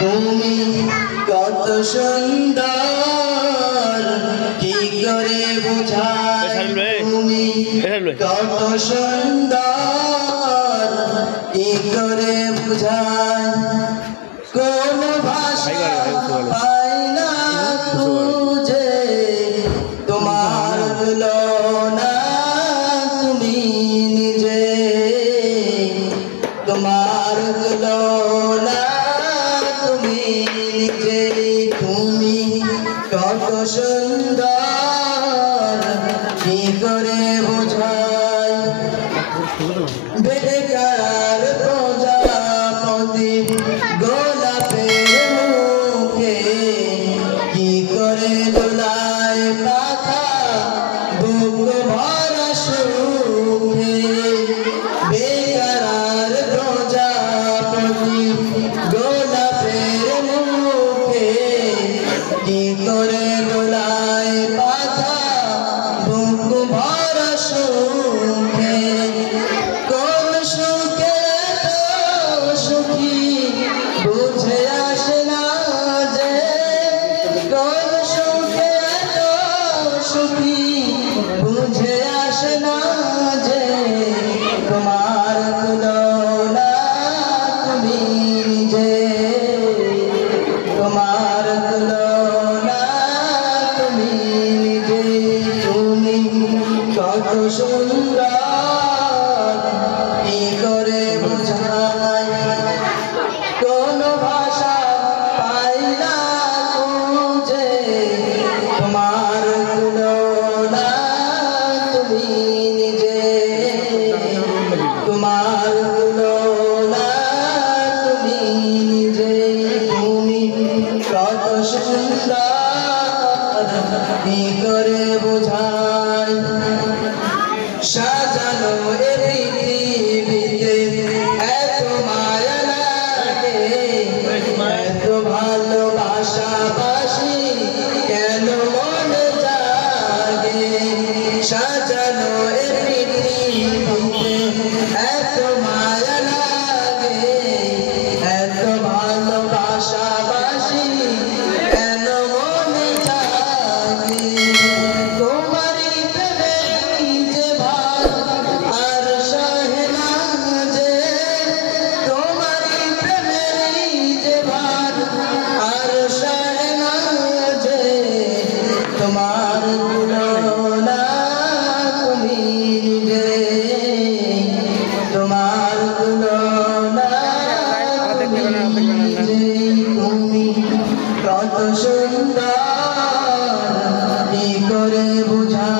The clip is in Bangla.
তুমি কত সুন্দর কি করে বোঝাই তুমি কত সুন্দর কি করে বোঝাই কোন ভাষা পাই না খুঁজে তোমার তুলনা তুমি নিজে তোমার তুলনা তুমি নিজে তুমি কত সুন্দর কি করে বোঝাই বেকার প্রজাপতি গোলাপের মুখে কি করে দোলায় পাখা বুক ভরা সুখে বেকার প্রজাপতি গোলাপের মুখে কি করে দোলায় পাখা বুক ভরা সুখে কোন সুখে এত সুখী বুঝে আসে না যে কোন সুখে এত সুখী বুঝে আসে না যে তোমার তুলনা তুমি নিজে তোমার তুলনা তুমি নিজে তুমি কত সুন্দর কি করে বোঝাই কোন ভাষা পাই না খুঁজে তোমার তুলনা তুমি নিজে তোমার তুলনা তুমি নিজে তুমি কত সুন্দর কি করে বোঝাই সাজানো এ পৃথিবীতে এত মায়া লাগে এত ভালোবাসা বাসি কেন মনে জাগে সাজানো এ পৃথিবীতে এত মায়া লাগে এত ভালোবাসা বাসি কেন মনে জাগে তোমারই প্রেমে যে ভার আর সহে না যে তোমারই প্রেমে যে ভার আর সহে না যে তোমার তুলনা তুমি নিজে তোমার তুলনা তুমি নিজে তুমি কত সুন্দর কি করে বুঝা